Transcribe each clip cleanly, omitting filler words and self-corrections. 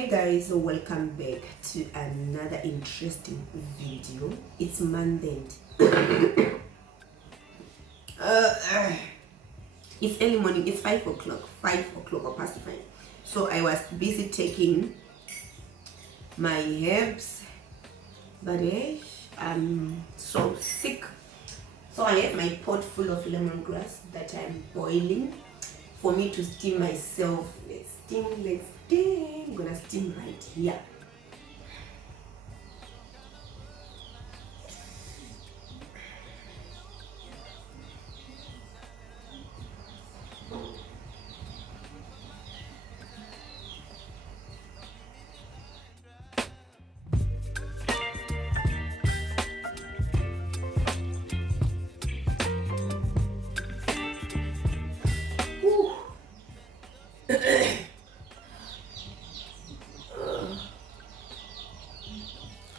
Hey guys, welcome back to another interesting video. It's monthend. It's early morning. It's 5 o'clock. 5 o'clock or past 5. So I was busy taking my herbs, but I'm so sick. So I have my pot full of lemongrass that I'm boiling for me to steam myself. Let's steam. I'm gonna steam right here.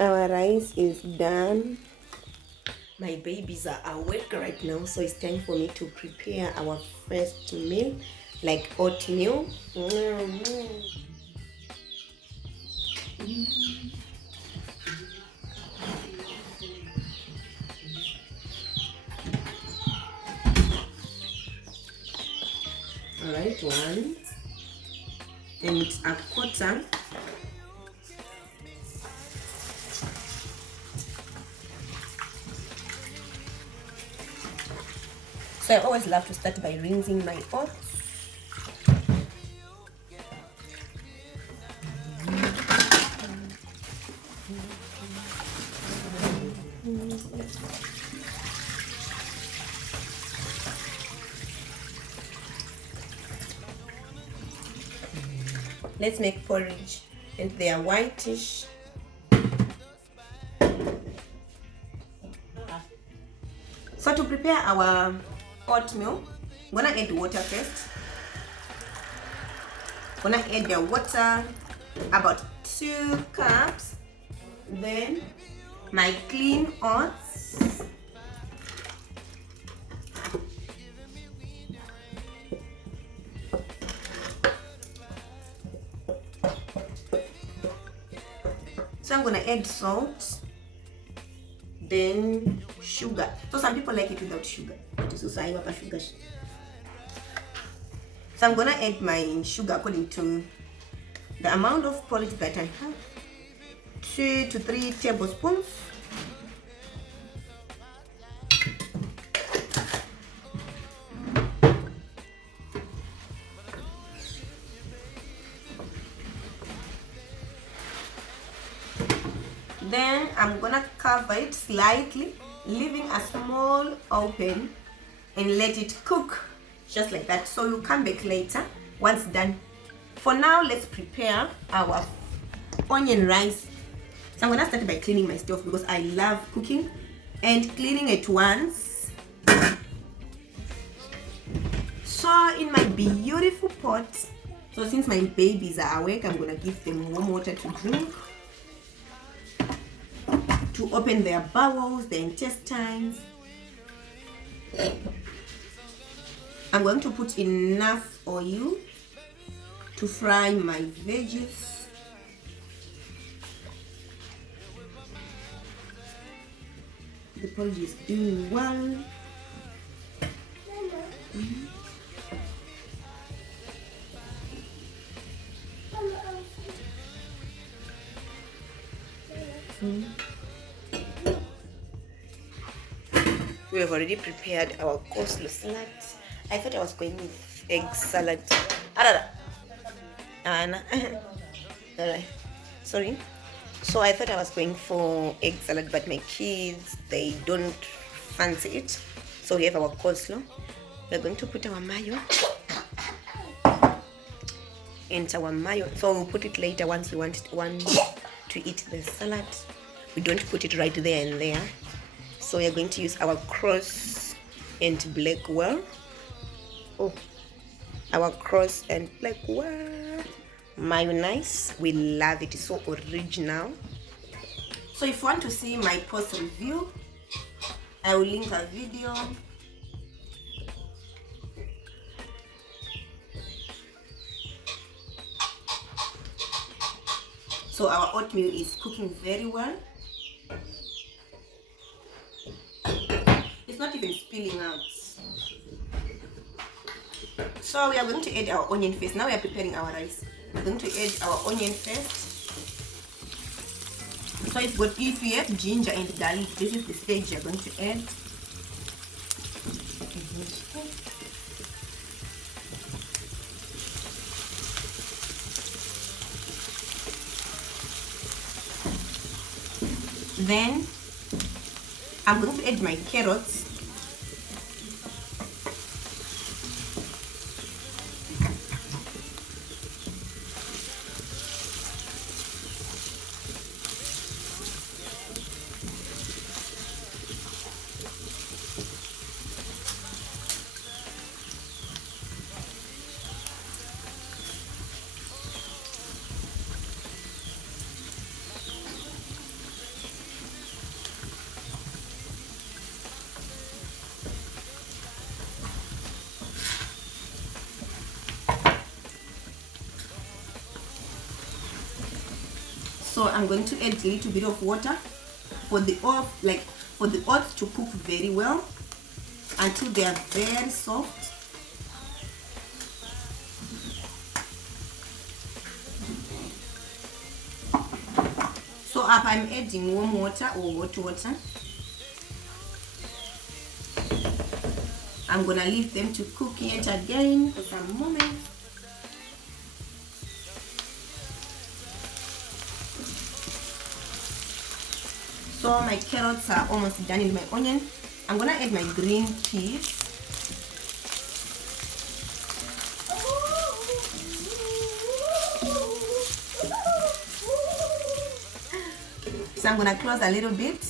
Our rice is done. My babies are awake right now, so it's time for me to prepare our first meal, like oatmeal. Alright, one and a quarter. So I always love to start by rinsing my oats. Let's make porridge, and they are whitish. So to prepare our oatmeal, I'm gonna add water first. I'm gonna add the water, about 2 cups. Then my clean oats. So I'm gonna add salt, then sugar. So some people like it without sugar. So I'm gonna add my sugar according to the amount of porridge that I have. 2 to 3 tablespoons. Then I'm gonna cover it slightly, leaving a small open, and let it cook just like that. So you'll come back later once done. For now, let's prepare our onion rice. So I'm gonna start by cleaning my stove because I love cooking and cleaning at once. So in my beautiful pot, so since my babies are awake, I'm gonna give them warm water to drink, to open their bowels, their intestines. I'm going to put enough oil to fry my veggies. The porridge is doing well. We have already prepared our coleslaw salad. I thought I was going with egg salad. Sorry. So I thought I was going for egg salad, but my kids, they don't fancy it. So we have our coleslaw. We're going to put our mayo and our mayo. So we'll put it later once we want to eat the salad. We don't put it right there and there. So we are going to use our cross and black well. Our cross and black well mayonnaise. We love it. It's so original. So if you want to see my post review, I will link a video. So our oatmeal is cooking very well. It's not even spilling out. So we are going to add our onion first. Now we are preparing our rice. We're going to add our onion first. So if you have ginger and garlic, this is the stage you're going to add. Then I'm going to add my carrots. So I'm going to add a little bit of water for the oats to cook very well until they are very soft. So up I'm adding warm water or hot water. I'm gonna leave them to cook it again for some moments. So my carrots are almost done in my onion. I'm gonna add my green peas. So I'm gonna close a little bit.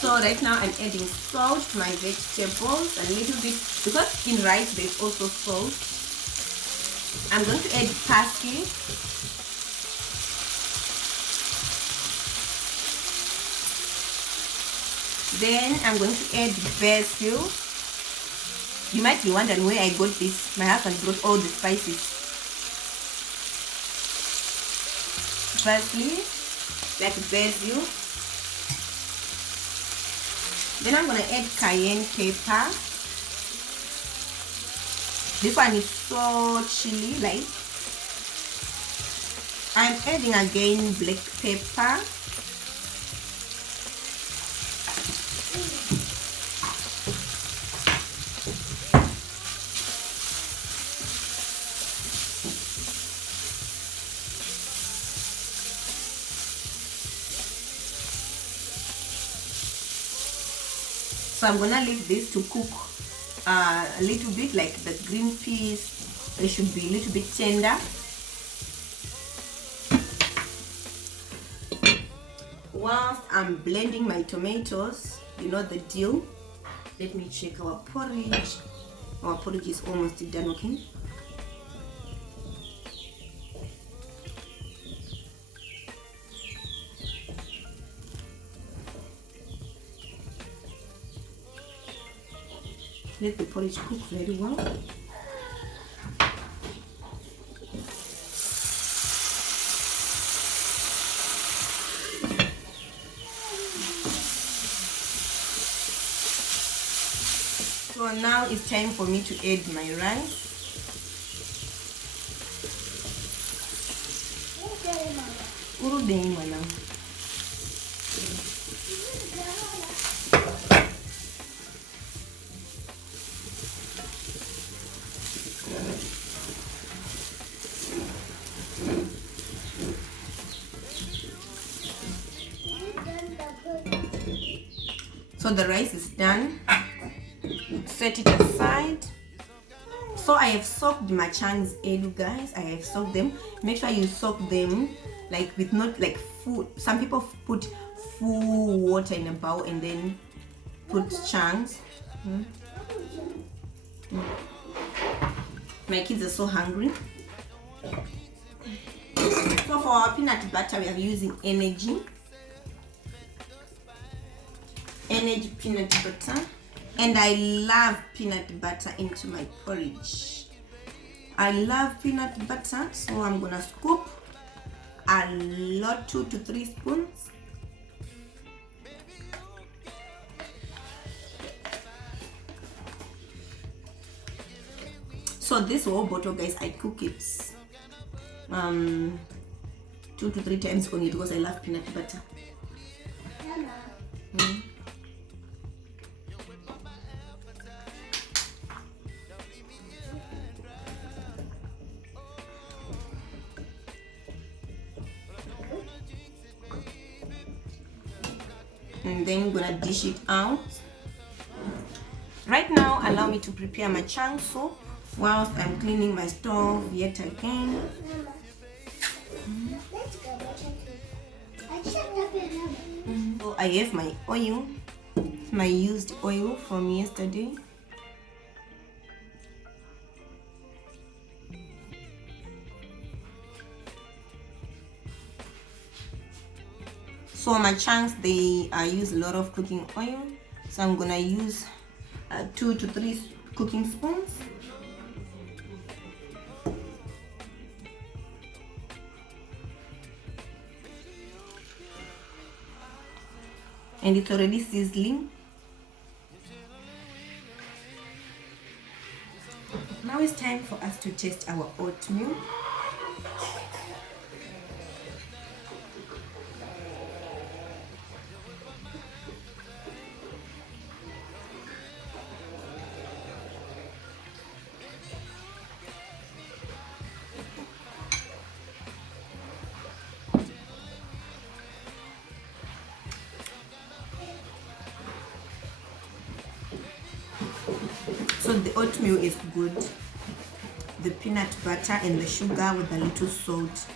So right now I'm adding salt to my vegetables, a little bit, because in rice there's also salt. I'm going to add parsley. Then I'm going to add basil. You might be wondering where I got this. My husband brought all the spices. Parsley, like basil. Then I'm gonna add cayenne pepper. This one is so chili like. I'm adding again black pepper. So I'm gonna leave this to cook a little bit, like the green peas. They should be a little bit tender. Whilst I'm blending my tomatoes, you know the deal. Let me check our porridge. Our porridge is almost done, okay? Let the porridge cook very well. So now it's time for me to add my rice. Urubeng manang. So the rice is done. Set it aside. So I have soaked my chunks, you guys. I have soaked them. Make sure you soak them like with not like full. Some people put full water in a bowl and then put chunks. My kids are so hungry. for our peanut butter, we are using energy peanut butter, and I love peanut butter into my porridge. I love peanut butter, so I'm gonna scoop a lot, 2 to 3 spoons. So this whole bottle, guys, I cook it 2 to 3 times only because I love peanut butter. And then I'm gonna dish it out. Right now, allow me to prepare my chang soup whilst I'm cleaning my stove yet again. So I have my oil, my used oil from yesterday. So my chunks, they use a lot of cooking oil, so I'm gonna use 2 to 3 cooking spoons. And it's already sizzling. Now it's time for us to taste our oatmeal. So the oatmeal is good, the peanut butter and the sugar with a little salt.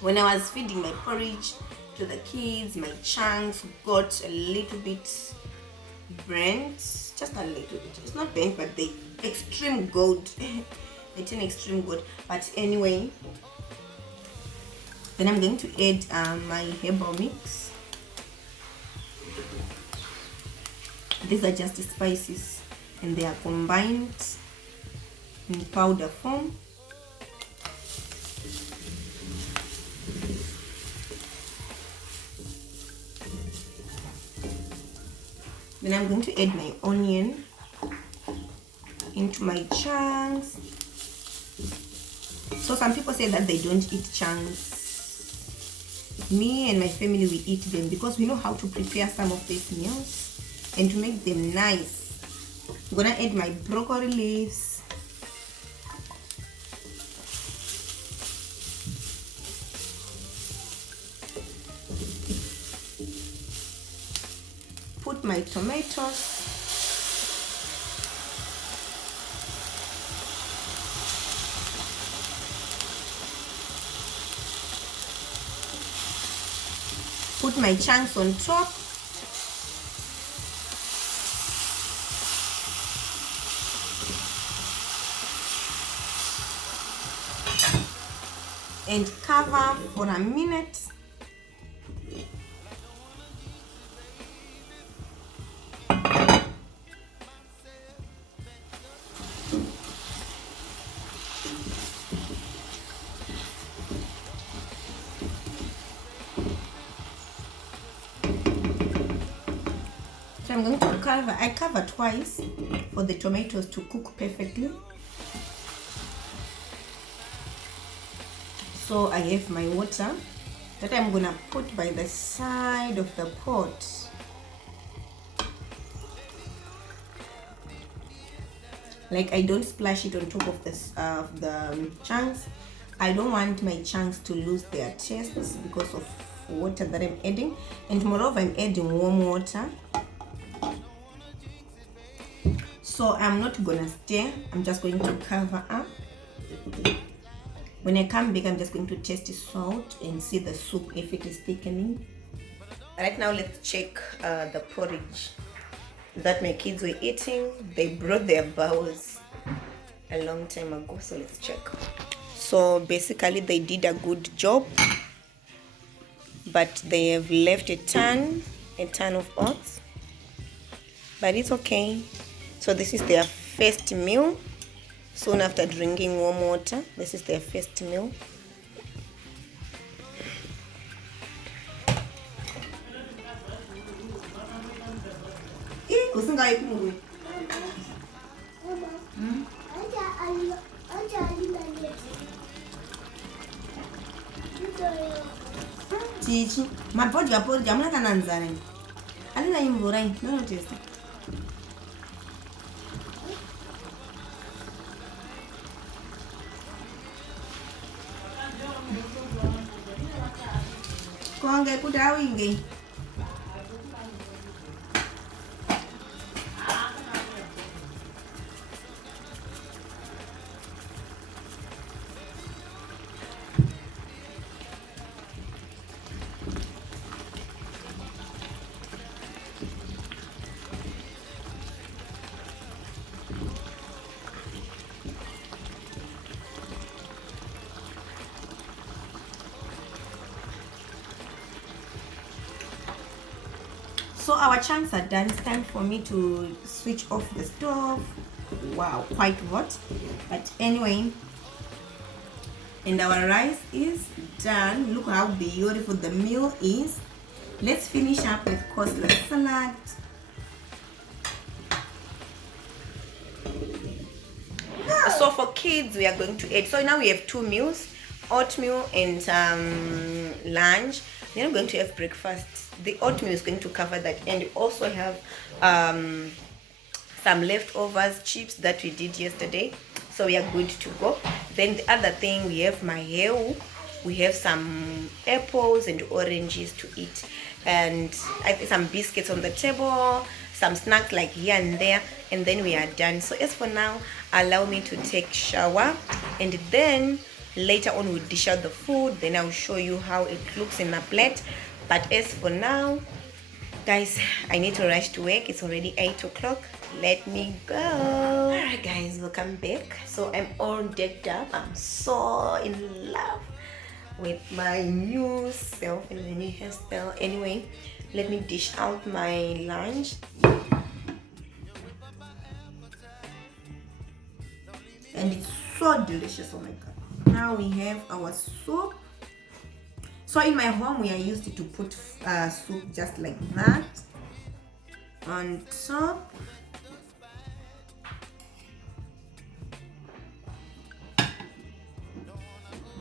When I was feeding my porridge to the kids, my chunks got a little bit burnt, just a little bit. It's not burnt, but they extreme gold. They turn extreme gold. But anyway, then I'm going to add my herbal mix. These are just the spices, and they are combined in powder form. Then I'm going to add my onion into my chunks. So some people say that they don't eat chunks. Me and my family, we eat them because we know how to prepare some of these meals and to make them nice. I'm gonna add my broccoli leaves. Put my tomatoes. Put my chunks on top. And cover for a minute. So I'm going to cover, I cover twice for the tomatoes to cook perfectly. So I have my water that I'm gonna put by the side of the pot. Like, I don't splash it on top of this the chunks. I don't want my chunks to lose their taste because of water that I'm adding, and moreover I'm adding warm water. So I'm not gonna stir, I'm just going to cover up. When I come back, I'm just going to taste the salt and see the soup if it is thickening. Right now, let's check the porridge. that my kids were eating. They brought their bowls a long time ago, so let's check. So basically they did a good job, but they have left a ton of oats, but it's okay. So this is their first meal. Soon after drinking warm water, this is their first meal. Chichi, mapodya muna kana nzara ni. Alina imvura ni, no testa. Konge kuti awinge. So our chunks are done. It's time for me to switch off the stove. Wow, quite hot. But anyway, and our rice is done. Look how beautiful the meal is. Let's finish up with coleslaw salad. So for kids, we are going to eat. So now we have 2 meals, oatmeal and lunch. Then we're going to have breakfast. The oatmeal is going to cover that, and we also have some leftovers, chips that we did yesterday, so we are good to go. Then the other thing, we have my hair, we have some apples and oranges to eat, and I think some biscuits on the table, some snacks like here and there, and then we are done. So as for now, allow me to take shower, and then later on we'll dish out the food. Then I'll show you how it looks in a plate. But as for now, guys, I need to rush to work. It's already 8 o'clock. Let me go. Alright guys, welcome back. So I'm all decked up. I'm so in love with my new self and the new hairstyle. Anyway, let me dish out my lunch. And it's so delicious, oh my god. Now we have our soup. So in my home, we are used to put soup just like that on top.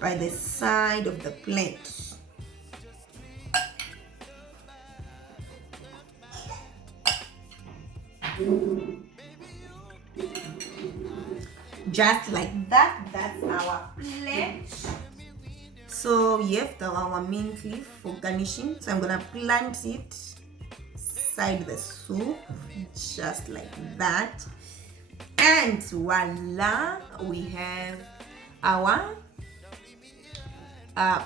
By the side of the plate. Just like that, that's our plate. So we have our mint leaf for garnishing. So I'm gonna plant it side the soup, just like that. And voila, we have our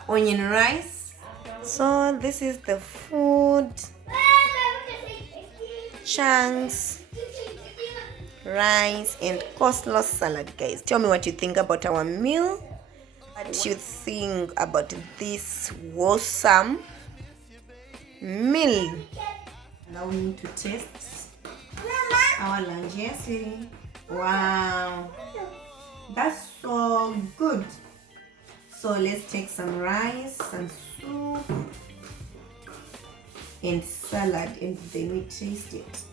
onion rice. So this is the food. Chunks, rice, and coleslaw salad, guys. Tell me what you think about our meal. What you think about this awesome meal. Now we need to taste our lunch. Yes, sweetie. Wow, that's so good. So let's take some rice and soup and salad, and then we taste it.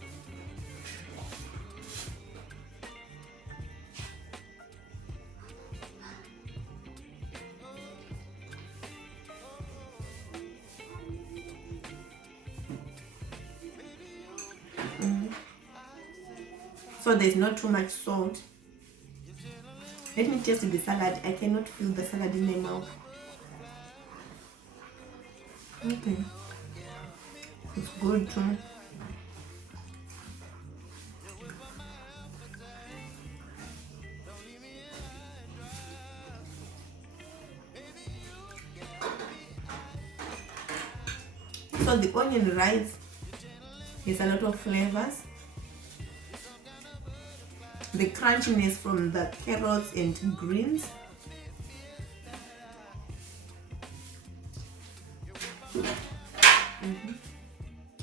So there's not too much salt. Let me taste the salad. I cannot feel the salad in my mouth. Okay, it's good too. So the onion rice has a lot of flavors. the crunchiness from the carrots and greens.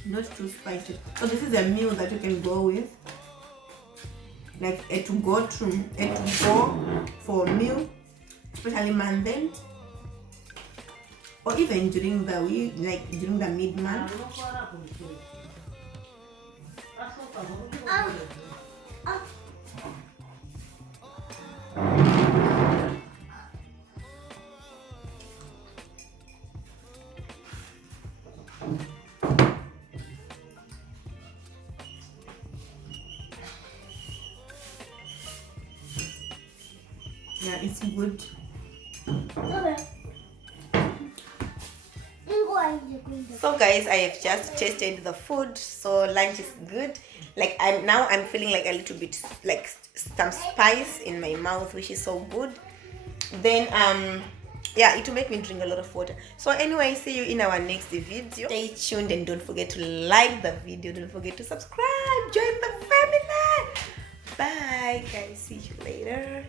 Not too spicy. So this is a meal that you can go with, like to go for a meal, especially monthend, or even during the week, like during the mid-month. Yeah, it's good. So guys, I have just tasted the food. So lunch is good. Like I'm feeling like a little bit like some spice in my mouth, which is so good. Then yeah, it will make me drink a lot of water. So anyway, see you in our next video. Stay tuned and don't forget to like the video. Don't forget to subscribe. Join the family. Bye guys. See you later.